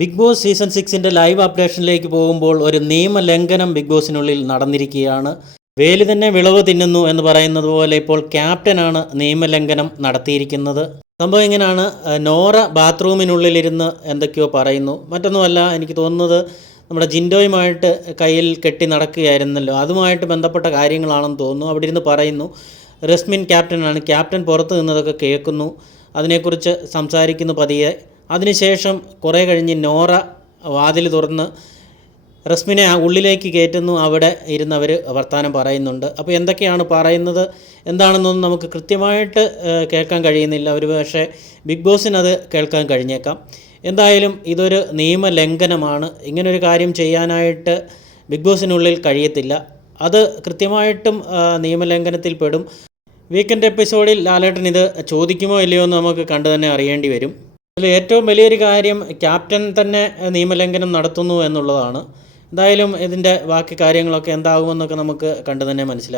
Big Boss season സിക്സിന്റെ live അപ്ഡേഷനിലേക്ക് പോകുമ്പോൾ ഒരു നിയമലംഘനം ബിഗ് ബോസിനുള്ളിൽ നടന്നിരിക്കുകയാണ്. വേലി തന്നെ വിളവ് തിന്നുന്നു എന്ന് പറയുന്നത് പോലെ ഇപ്പോൾ ക്യാപ്റ്റനാണ് നിയമലംഘനം നടത്തിയിരിക്കുന്നത്. സംഭവം ഇങ്ങനെയാണ് നോറ ബാത്റൂമിനുള്ളിലിരുന്ന് എന്തൊക്കെയോ പറയുന്നു. മറ്റൊന്നുമല്ല എനിക്ക് തോന്നുന്നത് നമ്മുടെ ജിൻഡോയുമായിട്ട് കയ്യിൽ കെട്ടി നടക്കുകയായിരുന്നല്ലോ. അതുമായിട്ട് ബന്ധപ്പെട്ട കാര്യങ്ങളാണെന്ന് തോന്നുന്നു. അവിടെ ഇരുന്ന് പറയുന്നു റസ്മിൻ ക്യാപ്റ്റനാണ്. ക്യാപ്റ്റൻ പുറത്ത് നിന്നതൊക്കെ കേൾക്കുന്നു. അതിനെക്കുറിച്ച് സംസാരിക്കുന്നു പതിയെ. അതിനുശേഷം കുറേ കഴിഞ്ഞ് നോറ വാതിൽ തുറന്ന് റസ്മിനെ ഉള്ളിലേക്ക് കയറ്റുന്നു. അവിടെ ഇരുന്നവർ വർത്തമാനം പറയുന്നുണ്ട്. അപ്പോൾ എന്തൊക്കെയാണ് പറയുന്നത്? എന്താണെന്നൊന്നും നമുക്ക് കൃത്യമായിട്ട് കേൾക്കാൻ കഴിയുന്നില്ല. ഒരു പക്ഷേ ബിഗ് ബോസിനത് കേൾക്കാൻ കഴിഞ്ഞേക്കാം. എന്തായാലും ഇതൊരു നിയമലംഘനമാണ്. ഇങ്ങനൊരു കാര്യം ചെയ്യാനായിട്ട് ബിഗ് ബോസിനുള്ളിൽ കഴിയത്തില്ല. അത് കൃത്യമായിട്ടും നിയമലംഘനത്തിൽ പെടും. വീക്കെൻഡ് എപ്പിസോഡിൽ ലാലേട്ടൻ ഇത് ചോദിക്കുമോ ഇല്ലയോ എന്ന് നമുക്ക് കണ്ടു തന്നെ അറിയേണ്ടി വരും. ഇതിൽ ഏറ്റവും വലിയൊരു കാര്യം ക്യാപ്റ്റൻ തന്നെ നിയമലംഘനം നടത്തുന്നു എന്നുള്ളതാണ്. എന്തായാലും ഇതിന്റെ ബാക്കി കാര്യങ്ങളൊക്കെ എന്താകുമെന്നൊക്കെ നമുക്ക് കണ്ടു തന്നെ മനസ്സിലാക്കാം.